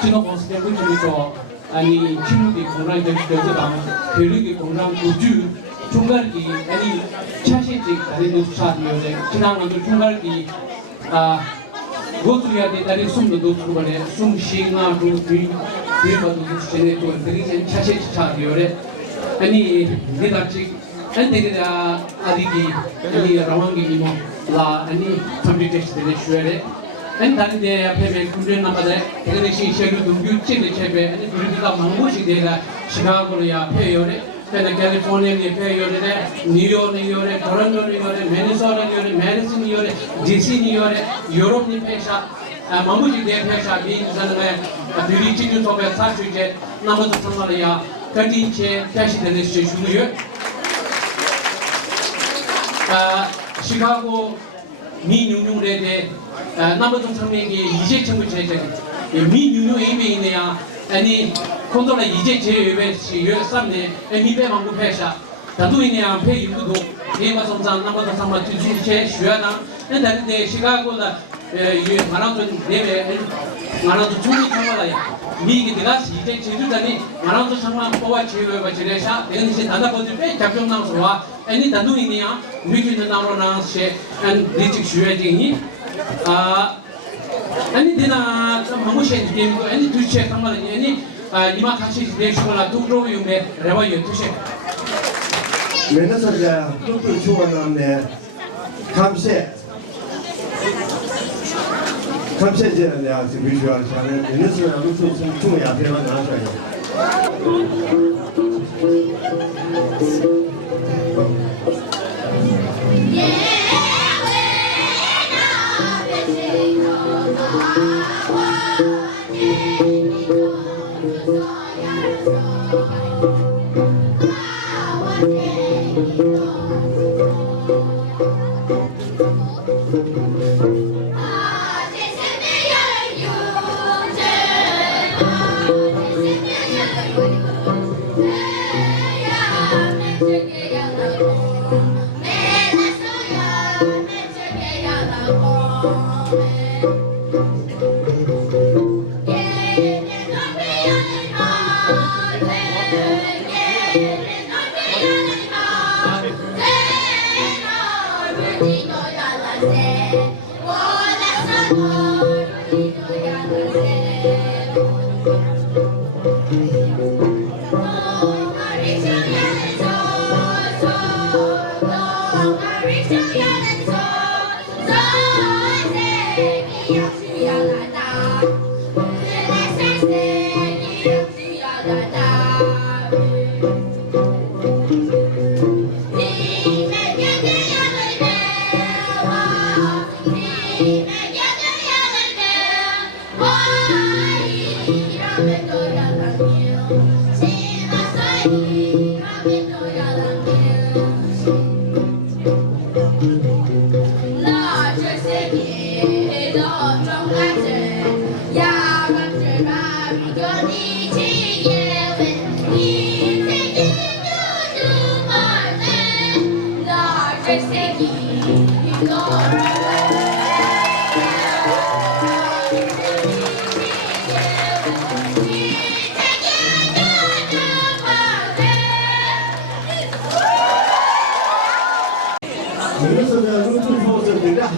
진호 공스대 군주리도 아니 친구들이 공랑 되기도 나면 별이기 공랑 구주 총괄기 아니 차시직 다리도 수사디요래 지난번도 총괄기 그것도야 대다리 숨도 높고 그래 숨쉬나 그 뒤에가도 전에 또 그리 차시직 차디요래 아니 내다직 안되게다 아리기 아니 라왕기 이모 라 아니 컴퓨터스 되게 쉬어래 안 다른데 앞에 군대 남아대 대단히 시시하게 동규 찌는 집에 아니 우리가 망고시 되라 시카고야 페요래 근데 캘리포니아에 페요래 뉴욕에 토론토에 미네소타에 메디슨에 DC에 유럽에 페샤 망고시 대 페샤 비인자는 비리 찌는 속에 사주제 남아도 정말이야 컨디체 패시되는 시주요 시카고 미뉴뉴에 남아동 청명이 이제 정부 제재 미뉴뉴 에이메이네야 아니 콘도라 이제 제외 시여 삼네 미배망고 패샤 다도이네야 페이유도 네가 성장 남아동 상마 주주체 쉬어나 근데 시카고나 이 마라톤 네베 마라톤 총리 참가라야 미기 내가 이제 제주단이 마라톤 참가 뽑아 제외가 지내샤 내가 이제 나나버들 빼 작정 나서와 아니 다도이네야 우리는 나로나 셰 리직 쉬어야지 아니 내가 망고시 게임도 아니 두체 상관이 아니 이마 같이 내시고라 두그로 용에 레와요 두체 맨날 뚝뚝 추원하는데 감시제는 내가 지금 비주얼 차는 맨날 뚝뚝 총이 앞에만 나와줘요.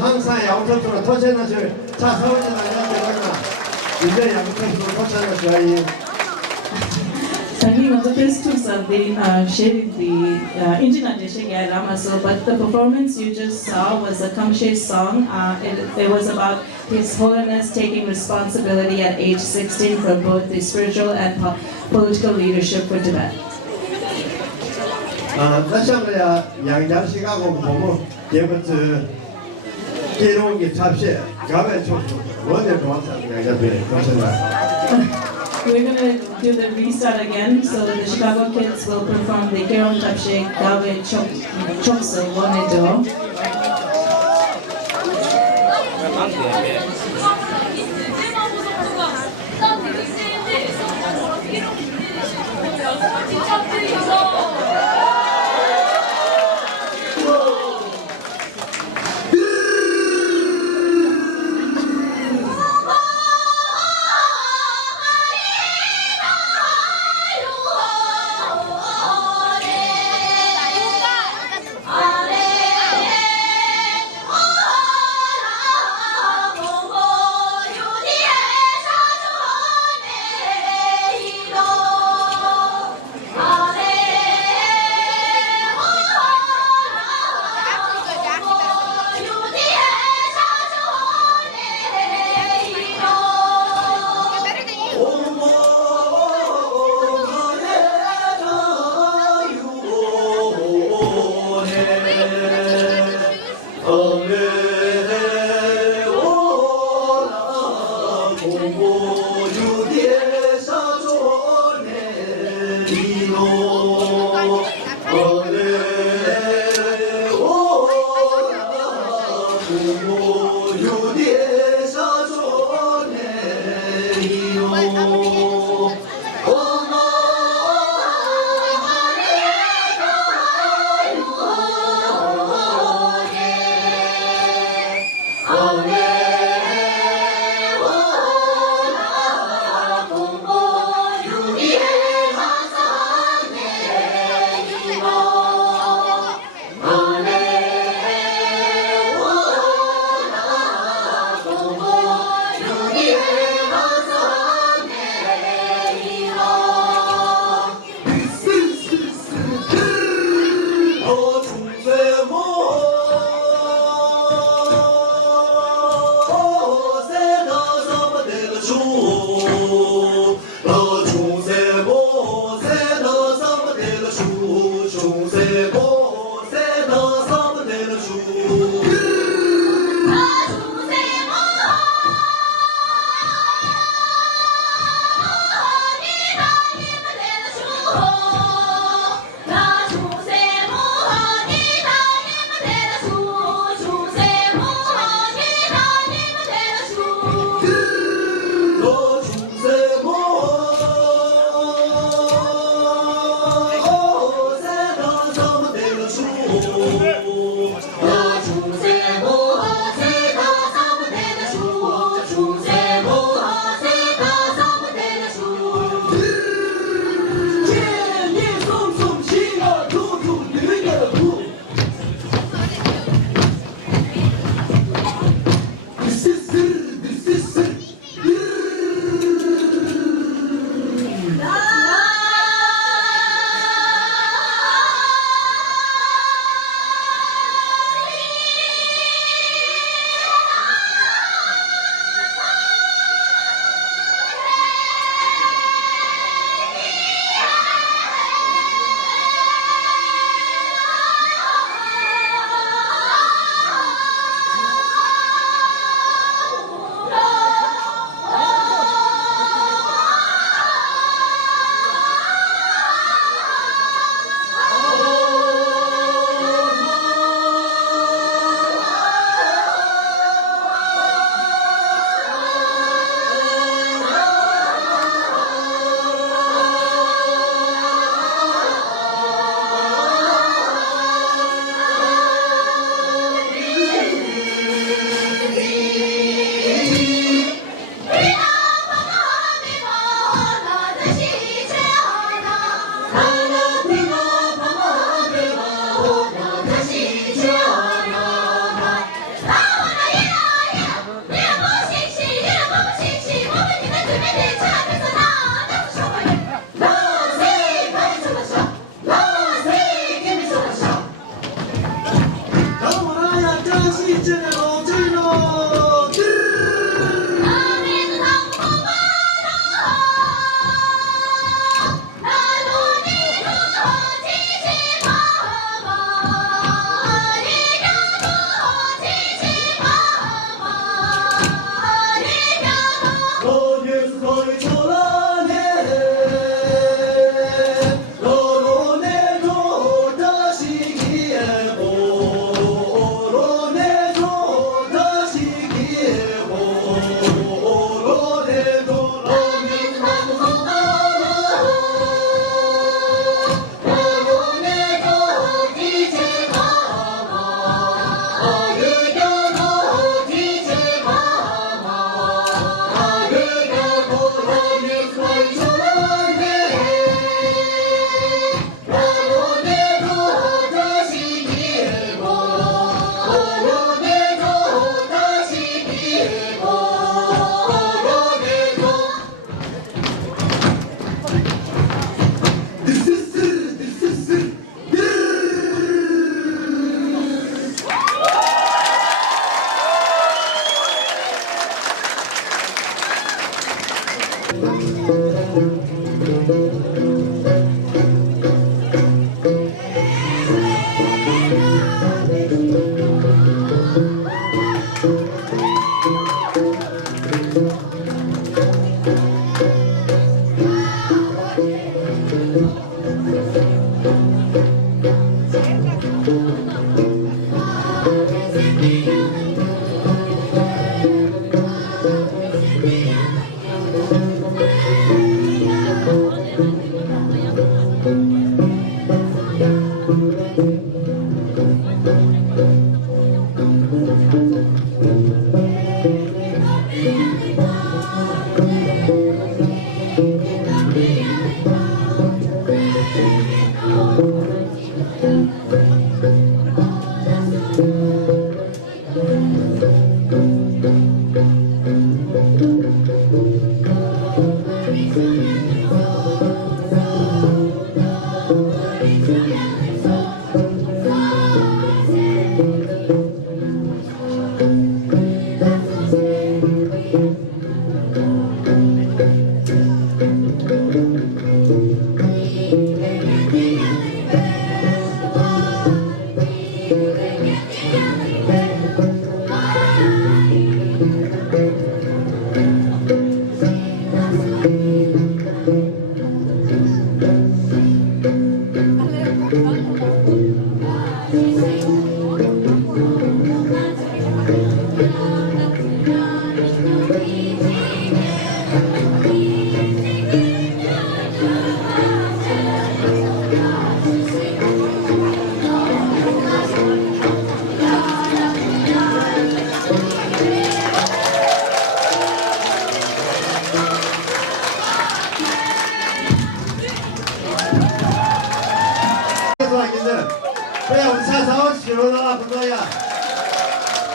항상 양쪽으로 터져나질 자 서울에 나가면 이제 양쪽으로 터져나져야 Talking of the festivals of the sharing the internet Ramaso, but the performance you just saw was a Kamshe song. It was about His Holiness taking responsibility at age 16 for both the spiritual and political leadership for Tibet. 다시 한번 양장식하고 보면 예부터 기록이 게 잡시 가면 좀 원래 좋았어 양장배 감사합니다. We're going to do the restart again so that the Chicago kids will perform the Kerong Tapshik Gawe Chokso Wonedo.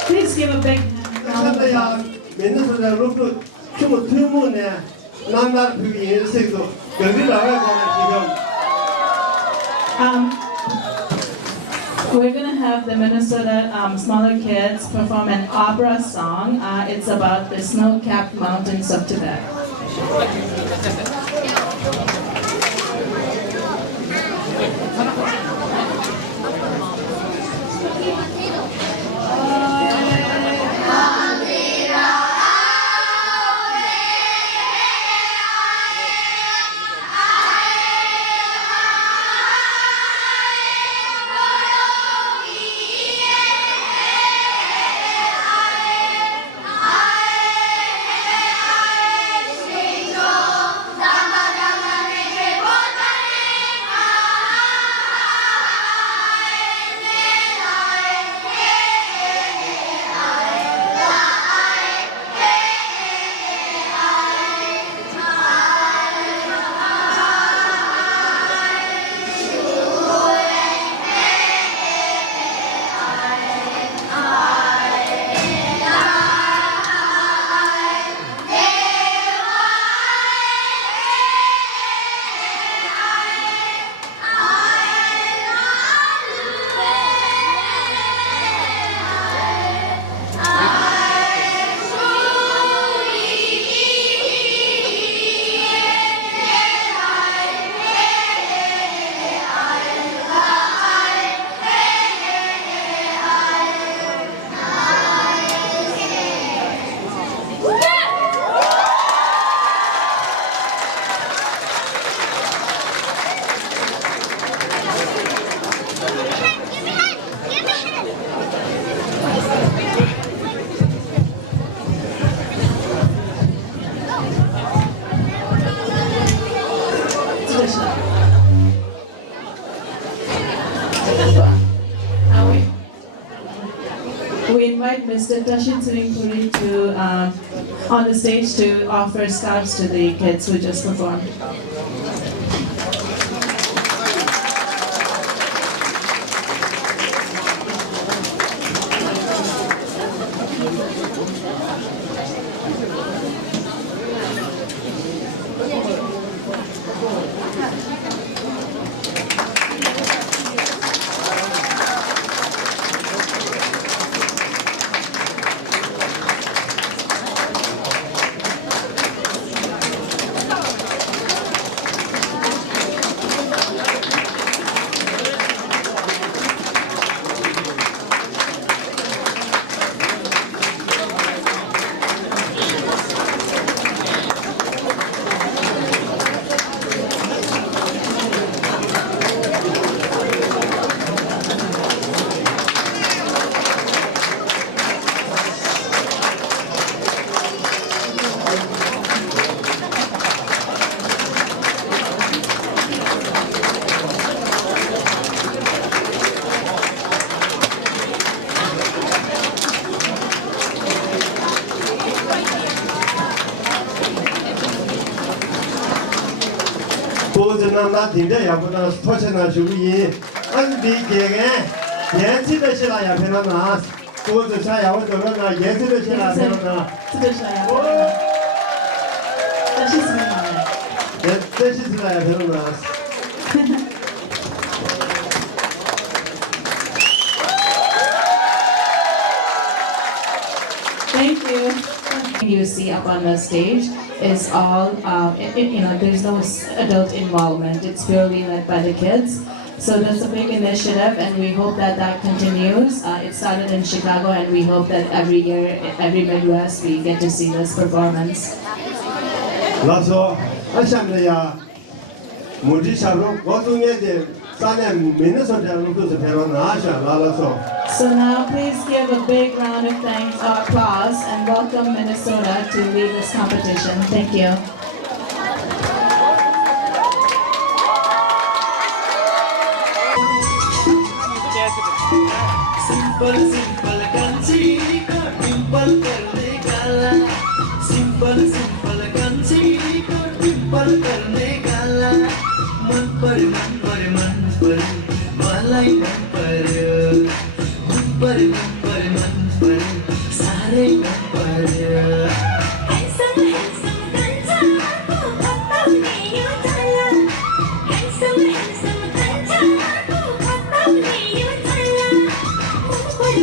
Please give a big round of 야, applause. 맨날 소리야, 로크 춤을 틀면네, 남날 그게 인생도 여기 나가고 We're going to have the Minnesota smaller kids perform an opera song. It's about the snow-capped mountains of Tibet. Sing Mr. Tashin Sringpuri on the stage to offer scarves to the kids who just performed. 나 딘데 야보다 스포츠나 주부인 안비게게 예치듯이라 야페나나 고즈 차야오도나 예치듯이라 페나나 예치듯이라 야페나나 Thank you. You see up on the stage is all, there's no adult involvement. It's purely led by the kids. So that's a big initiative, and we hope that that continues. It started in Chicago, and we hope that every year, every Midwest, we get to see this performance. 라서 아시아면야 무지샤로 고중에데 산에 민서자로 그서 배로나 아시아 라라서 So now please give a big round of thanks or applause and welcome Minnesota to lead this competition. Thank you. Simple simple kanchi ko dimple karne gala Simple simple kanchi ko dimple karne gala Man par malai man par sare man par Handsome kancha ko patawne yo chala Handsome kancha ko patawne yo chala Man par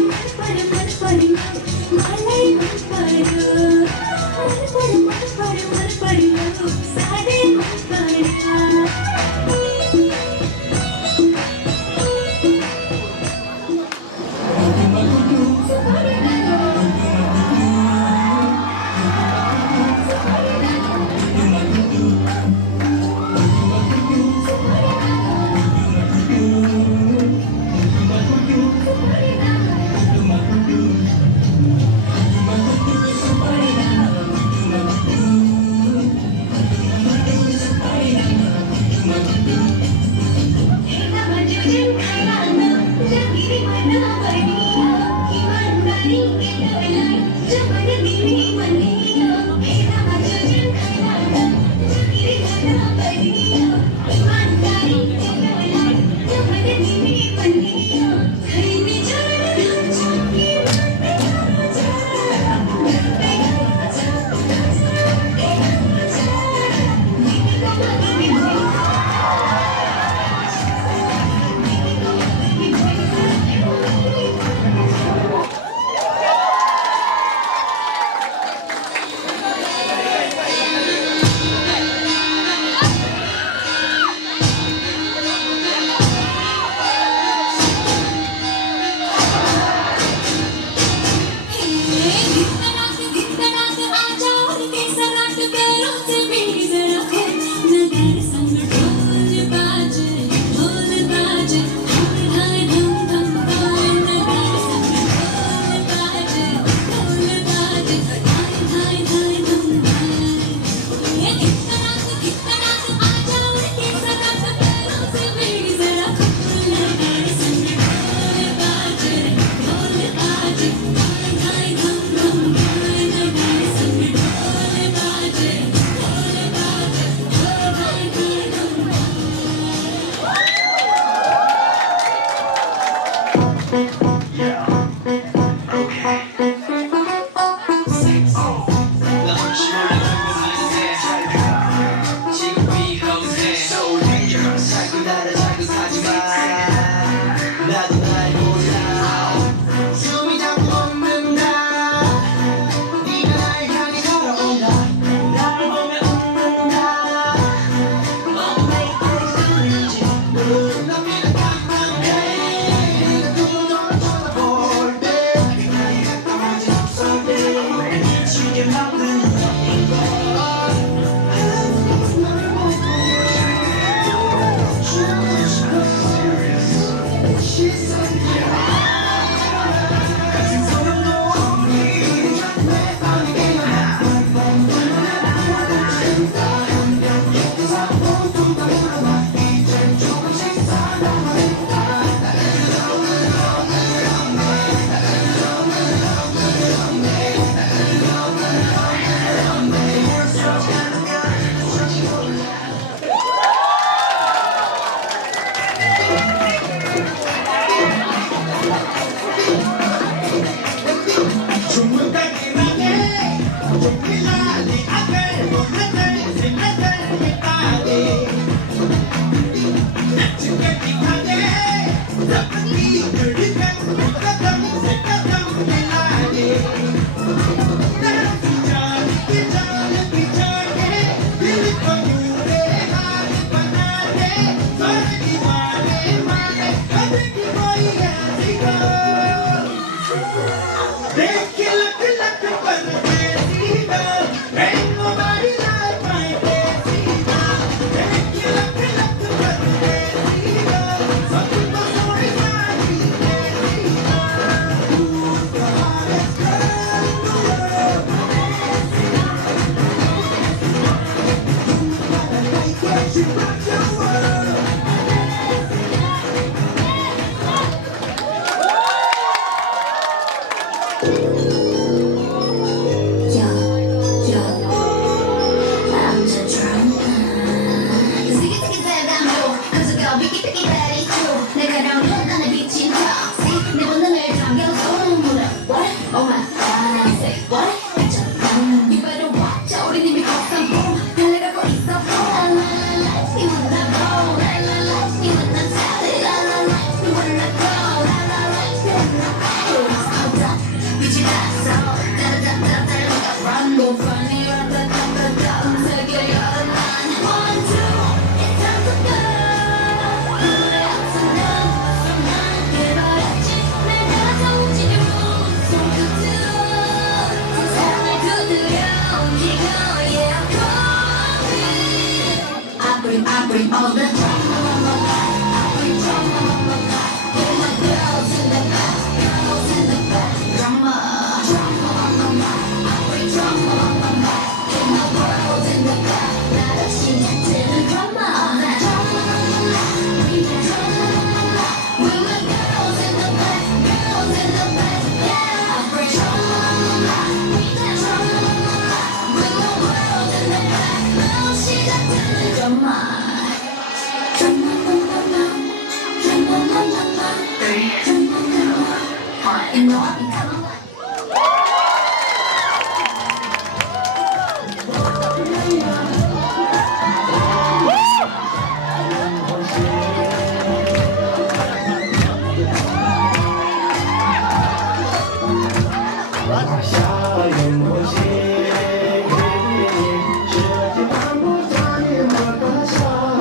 malai man par sare man par I bring all the drama. I bring drama. All my girls in the back, girls in the back. Drama. I bring drama. All my girls in the back. 나를 신나는 drama. Bring the drama. With my girls in the back, girls in the back. Yeah, I bring drama. Bring the drama. With my girls in the back. 나를 신나는 drama. You know I be coming like 샤연보시, 셔지 반부 자니 뭐가 샤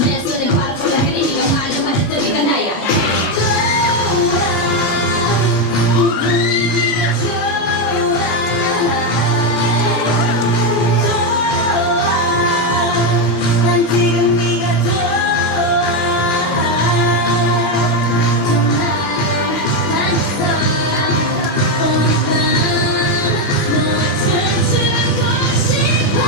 내 손에 바로 폴라해니 네가 말로 말했던 네가 나야 좋아 이 분위기가 좋아 난 지금 네가 좋아 정말 난 춤추고 싶어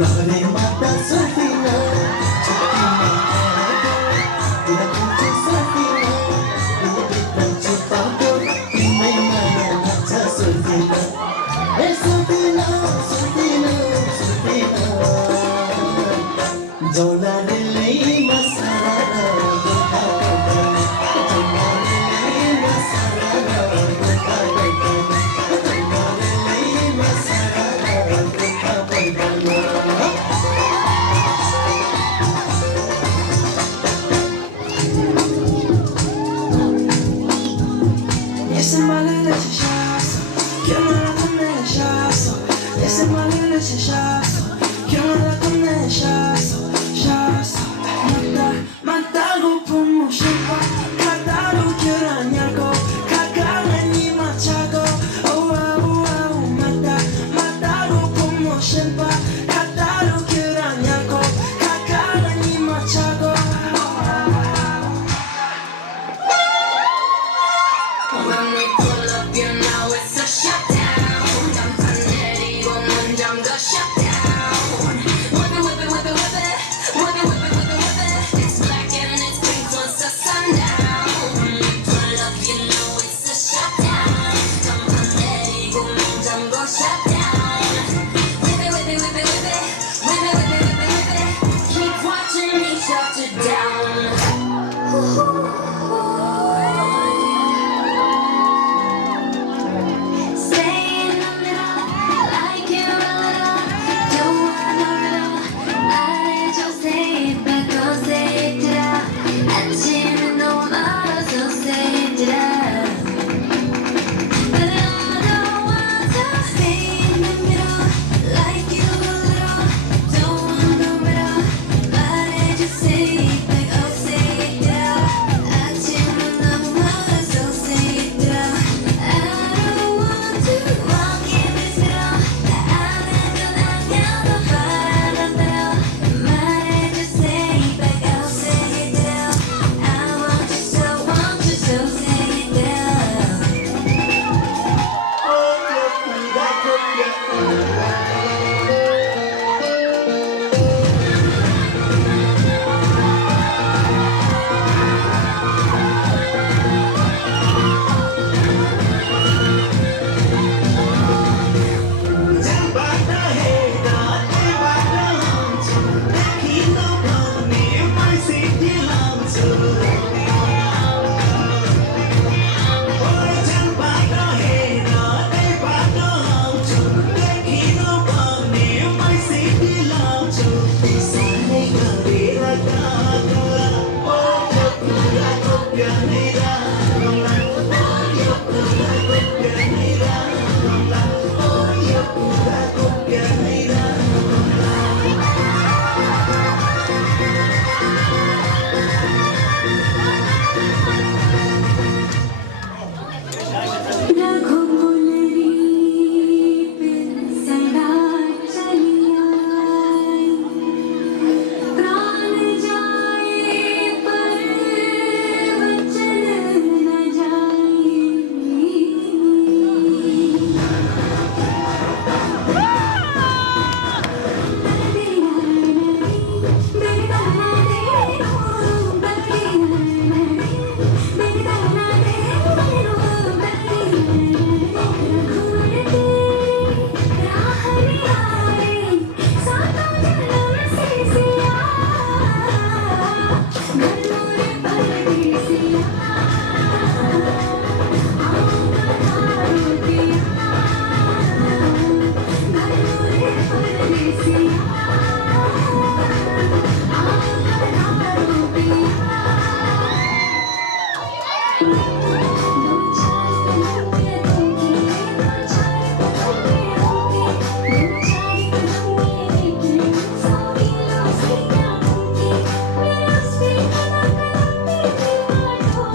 Lare mata Safina, Chakina, Lakuti Safina, Udikan Chupago, Imena Nata Safina, Safina, Safina, Safina, Jonare Lei Masara, Jonare Lei Masara, Jonare Lei Masara, Ese malele chachazo, que no la come chazo. Ese malele chachazo, que no la come chazo, chazo. Mata go pomo shepa, kataru kiranyako, kakane ni machago. Oh mata go pomo shepa, kataru kiranyako, kakane ni machago. When we pull up, you know it's a shutdown. dampan내리고 문장도 shutdown. Whip it, whip it, whip it, whip it. Whip it, whip it, whip it, whip it. It's black and it's pink once the sundown. When we pull up, you know it's a shutdown. dampan내리고 문장도 shutdown. Whip it, whip it, whip it, whip it. Whip it, whip it, whip it, whip it. Keep watching me shut it down. Stay in the middle, like you're a little. Don't wanna riddle. I just say it back, go say it out. 아침은 너무 멀어서 say it out. But I don't want to stay in the middle, like you're a little. Don't wanna riddle. I just say it back, go say it out. 아침은 너무 멀어서 say it out. I don't want to walk in this middle. 나 아는 건 아니어도 바라봐요. 말해줘 say it back, I'll say it out. I want you so say it out. Jambata heda, devata hamchu, dekino bhavne mai siti lamchu. Oh, jambata heda, devata hamchu, dekino bhavne mai siti lamchu. Isane gavira gagula, oh yokura kopyanira, gula, oh yokura kopyanira, gula, oh yokura kopyanira. रघुकुलरी सदा चलिया प्राण जाए पर वचन न जाए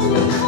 Thank you.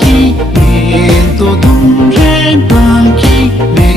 Ki me to dum re na ki me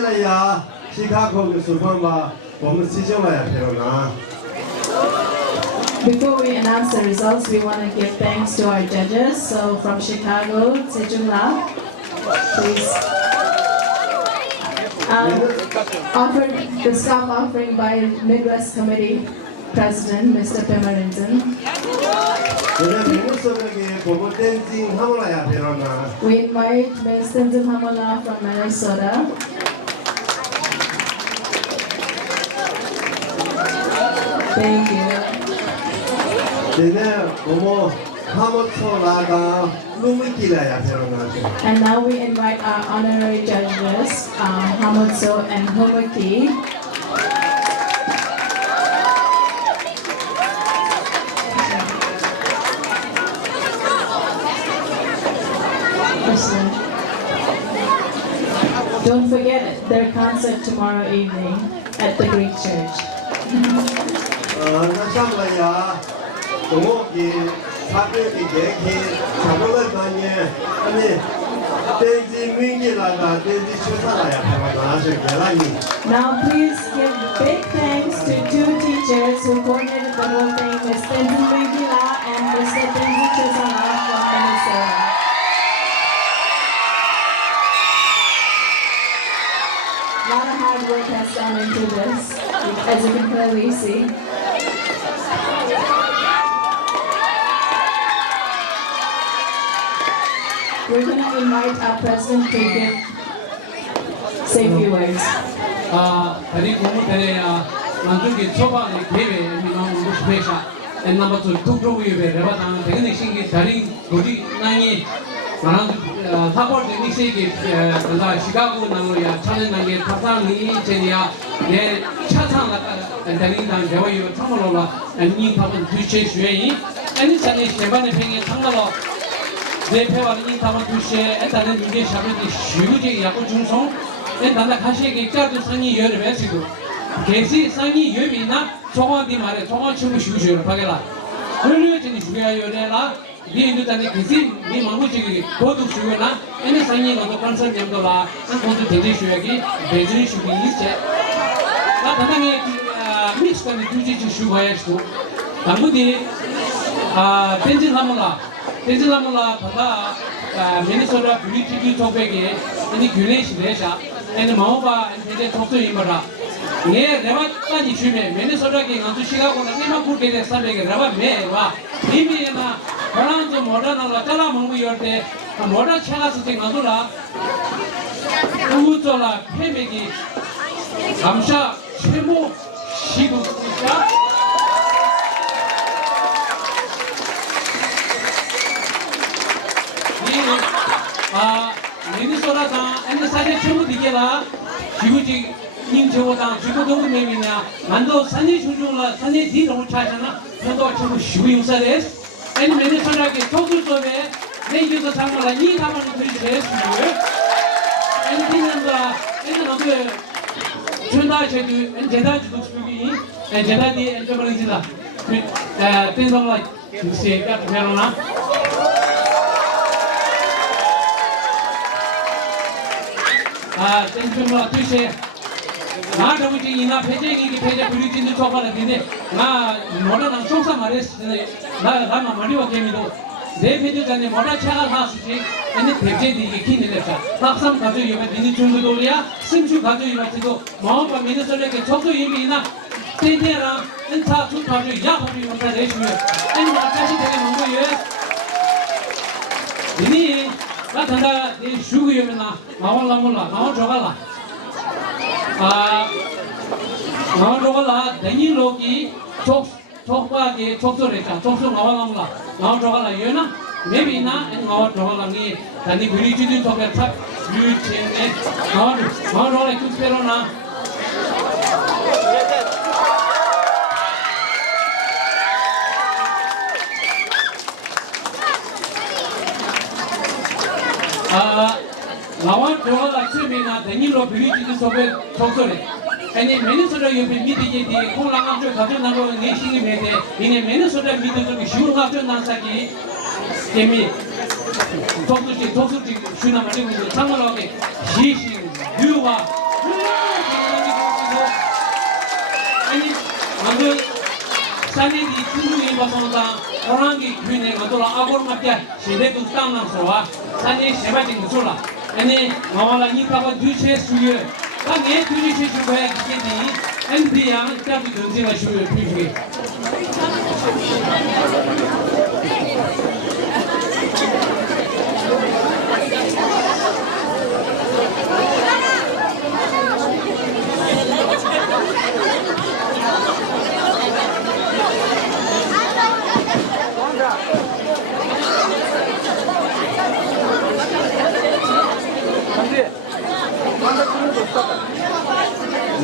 了呀，西卡口的情况吧，我们始终来陪呢。 Before we announce the results, we want to give thanks to our judges. So from Chicago, Sejong La, please. Offered the staff offering by Midwest Committee President, Mr. Pemarinzan. We invite Ms. Tenzin Hamala from Minnesota. Thank you. And now we invite our honorary judges, Hamotso and Homaki. Don't forget their concert tomorrow evening at the Greek Church. Now please give big thanks to two teachers who coordinated the whole thing, Ms. Tenzin Wingila and Mr. Tenzin Chesala from Minnesota. A lot of hard work has gone into this, as you can clearly see. We're going to invite our president to say a few words. 다리 공무대야 만족이 초반에 대회 민원 무시회사 엔나마 또 독도위에 레바당 대근의 신기 다리 고지 나이 말한 사벌 데니세기 그다 시카고 나무야 차는 나게 타상이 제니야 내 차상 다리당 대회요 참으로라 아니 답은 두체 주의이 아니 자네 제반의 평에 상가로 내 배와는 이 답은 두체 일단은 이게 샤베디 쉬우지 야고 중성 난다 가시게 짜도 상이 열을 매시고 계시 상이 열이나 정확히 말해 정확히 좀 쉬우셔 봐게라 그러려니 주야 열래라 니인도단에 계시 니 마무지기 고도 쉬우나 얘네 상이 너도 컨설 냠도라 한 고도 대제 쉬야기 대제 쉬기 있제 나 단당에 미스터니 두지지 쉬고야시고 아무디 벤진하몰라 바다 미네소타 뷰리티비 토백에 이 균레시레샤 ene maoba ente tokto imara ne reba tani chume Minnesota ke ngantu Chicago na ema kurke de sabege reba me wa imi na baranjo modana la tala mangu yorte moda chaga sute ngadura utola pemegi 감사 최모 시국입니다. 미네소타다 엔사제 최고 디게라 지구지 인조다 지구동 메미냐 만도 산이 주중라 산이 뒤로 차잖아 저도 최고 시우용사데스 엔 미네소타게 토크소에 내주도 상마라 니 담아는 드리세스 엔 티난다 엔 너그 준다 제도 엔 제다지도 수기 엔 제다디 엔 저버리지다 텐성라 주세가 메로나 tensiunla tüse na damuji ina peje bulitini chopala dine na moda na choksa mares na rama mariwa kemido de peje jane moda chaga hasuji ene peje di kine lecha taksam gajo yobe dini chundu dolia simchu gajo yibatido maopa Minnesota ke chokso yimina tenera enta chu gajo ya hobi mota reshu ene matashi tene mongoye dini 나 단다 이 슈구여면나 나올라 몰라 나올 저갈라 나올 저갈라 데니로기 촉촉바게 촉소래자 촉소 나올라 몰라 나올 저갈라 여나 메비나 나올 저갈라니 단이 브리지든 토베 탑 유체네 나올 저갈라 쿠스페로나 나와 저가 처음에나 데니로 비리지도 소베 독소래 아니 미네소타 옆에 미디게디 콜라감조 가져나고 내신이 메데 이네 미네소타 미드 좀 쉬우가죠 난사기 재미 독수지 슈나 말고 상관없게 시신 유와 아니 완전 산에디 중국인 바송다 오랑기 귀네 가도라 아고르마티아 시대도 땅남서와 산에 세바진 거라 아니 마와라 니파가 두체 수요 강에 두체 주고야 기계디 엔비야 따비 don지가 수요 피주게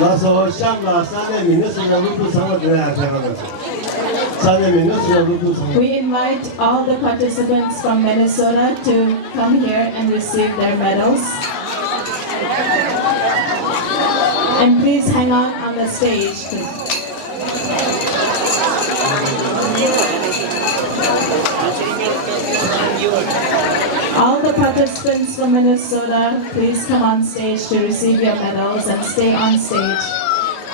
나서 샹라 산에 민스나 루프 상을 내야 되는 산에 민스나 루프 상 We invite all the participants from Minnesota to come here and receive their medals. And please hang on the stage. All the participants from Minnesota, please come on stage to receive your medals and stay on stage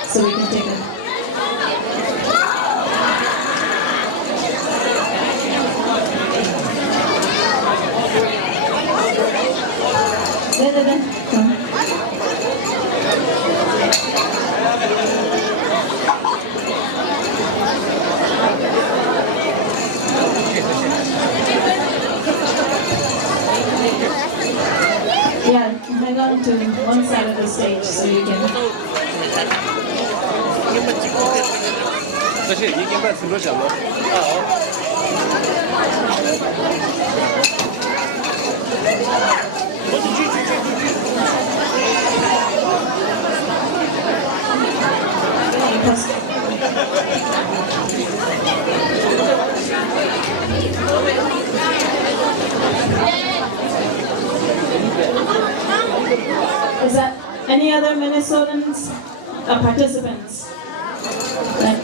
so we can take a Yeah, hang on to one side of the stage so you can. 这些已经在很多角落。 Is that any other Minnesotans participants?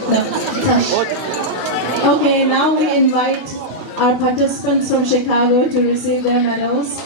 No. Okay, now we invite our participants from Chicago to receive their medals.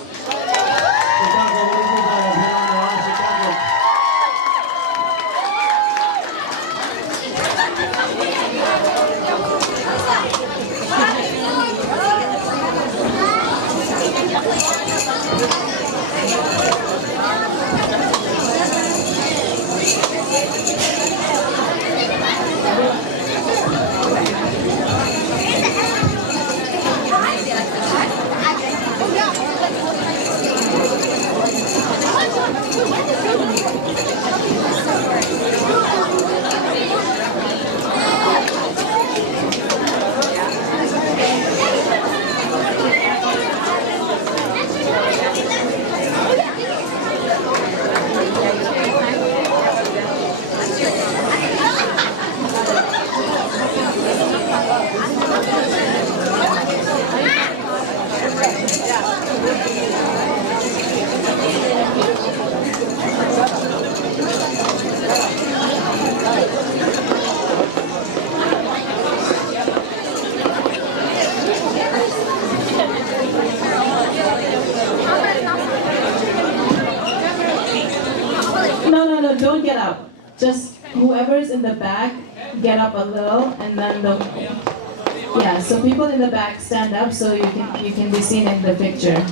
No, don't get up. Just whoever's in the back, get up a little, and then so people in the back stand up so you can be seen in the picture.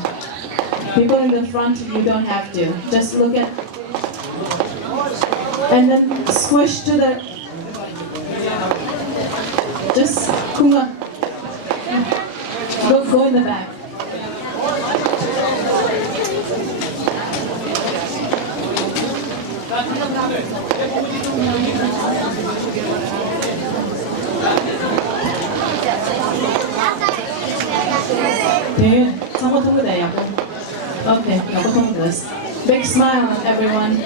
People in the front, you don't have to. Just look at, and then squish to the, just kunga. Go in the back. 네, 상호 통보대 야구. Okay, 야구 통보대. Big smile on everyone.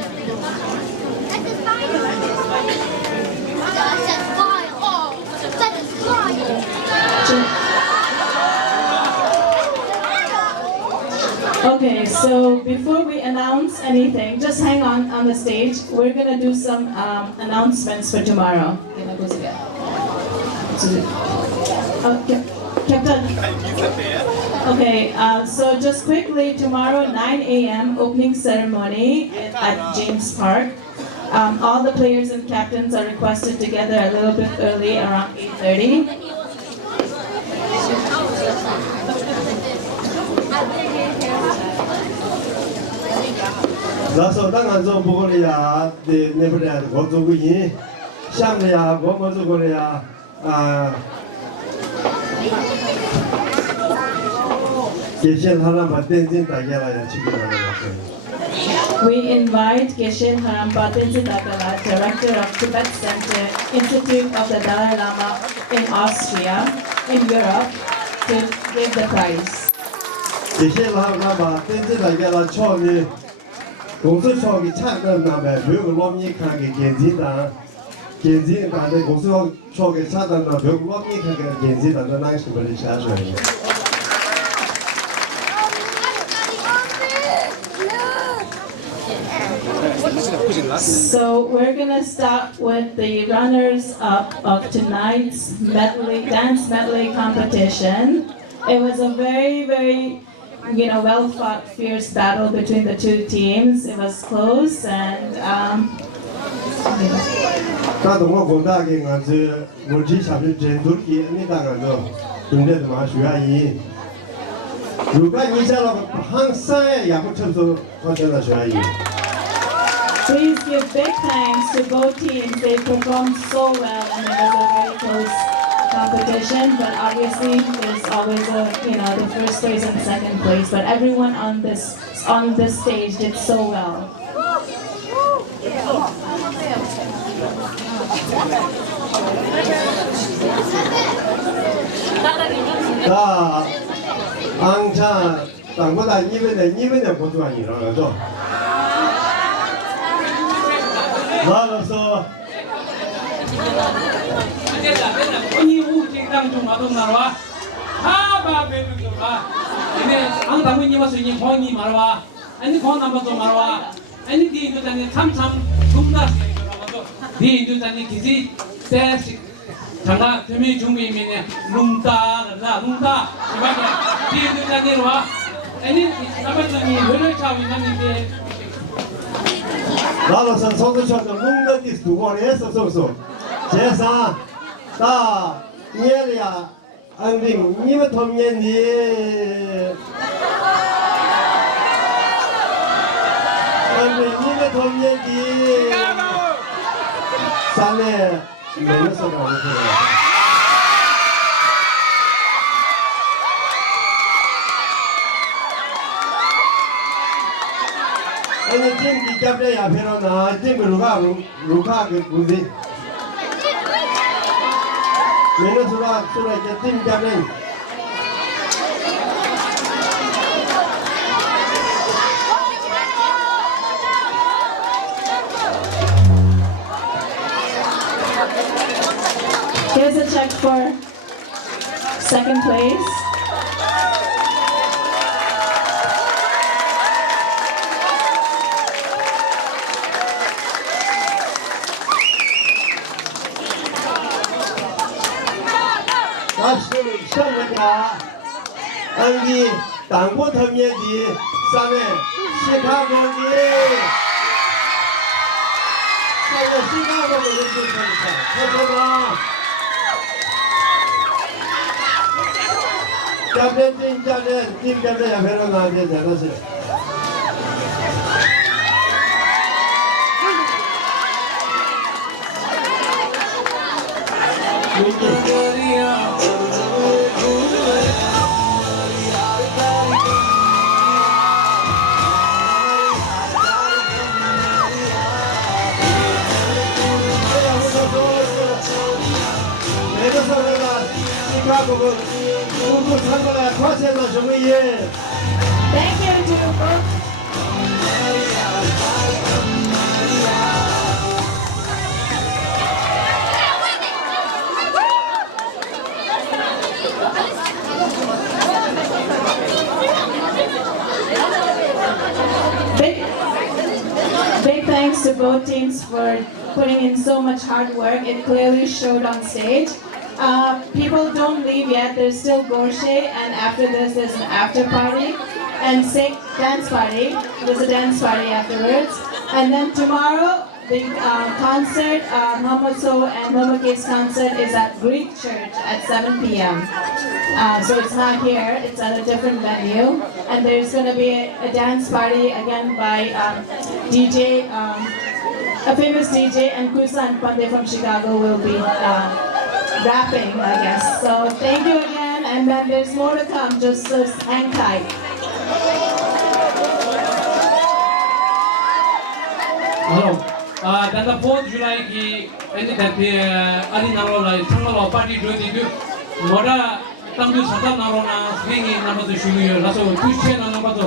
Okay, so before we announce anything, just hang on the stage. We're gonna do some announcements for tomorrow. Captain. Okay, so just quickly, tomorrow 9 a.m. opening ceremony at James Park. All the players and captains are requested to gather a little bit early, around 8:30.那时候当然做不过的呀，的那不然我做过人，想的呀我没做过的呀，Geshen Haram Tenzin Tagala ya Chikana. We invite Geshen Haramba Tenzin Tagala, Director of Tibet Center, Institute of the Dalai Lama in Austria, in Europe, to give the prize. Geshen Haram Tenzin Tagala Choni, Gosu Chogi Chatan Name, Buglomi Kagi Genzita, Genzita, the Gosu Chogi Chatan, Buglomi Kagi Genzita, the nice to the Shasha. So we're gonna start with the runners-up of tonight's dance medley competition. It was a very, very, well-fought, fierce battle between the two teams. It was close and. 那同我讲大嘅我是我只想去真多嘅，你当然就中间嘛需要伊。如果你想了行山也不成熟，我真的需要伊。 Please give big thanks to both teams. They performed so well and it was a very close competition. But obviously there's always the first place and second place. But everyone on this stage did so well. 자, angcha, 당보다 이번에 고등학이라고 또. 나로서 언니 우직당 좀 와도 말와 하바 배는 봐 근데 안 담은이 와서 이 권이 말와 아니 권 한번도 말와 아니 뒤도 자니 참참 dum다 그러고 뒤도 자니 기지 대시 장가 되미 중미면에 룸다라 룸다 이밖에 뒤도 자니 와 아니 아버지니 왜를 차위는데 나로서 소소처럼 뭉거디 두고래서 소소 제사 다 니엘이야 안딩 니가 동년이 안딩 니가 동년이 산에 내려서 가는 거야 아니 팀 기합에 앞에로 나 팀 루카 그 군대 메노스라 이제 팀 기합에 Here's a check for second place. 시험이야. 안기 당고 터미에디 산에 시카고디 산에 시카고디 시카고 잡된 잡된 팀 잡된 앞에로 나한테 잘하세요. Thank you to both. Big thanks to both teams for putting in so much hard work. It clearly showed on stage. People don't leave yet. There's still Gorshe, and after this, there's an after party and dance party. There's a dance party afterwards, and then tomorrow the concert, Momoso and Momoke's concert is at Greek Church at 7 p.m. So it's not here; it's at a different venue, and there's going to be a dance party again by DJ. A famous DJ, and Kusan Pandey from Chicago will be rapping, I guess. So thank you again, and then there's more to come, just hang tight. Hello. That's the 4th July ki any that ali naro la thangalo party do di moda tamdu sata naro na swing in namo to shuyu la so tuche na namo to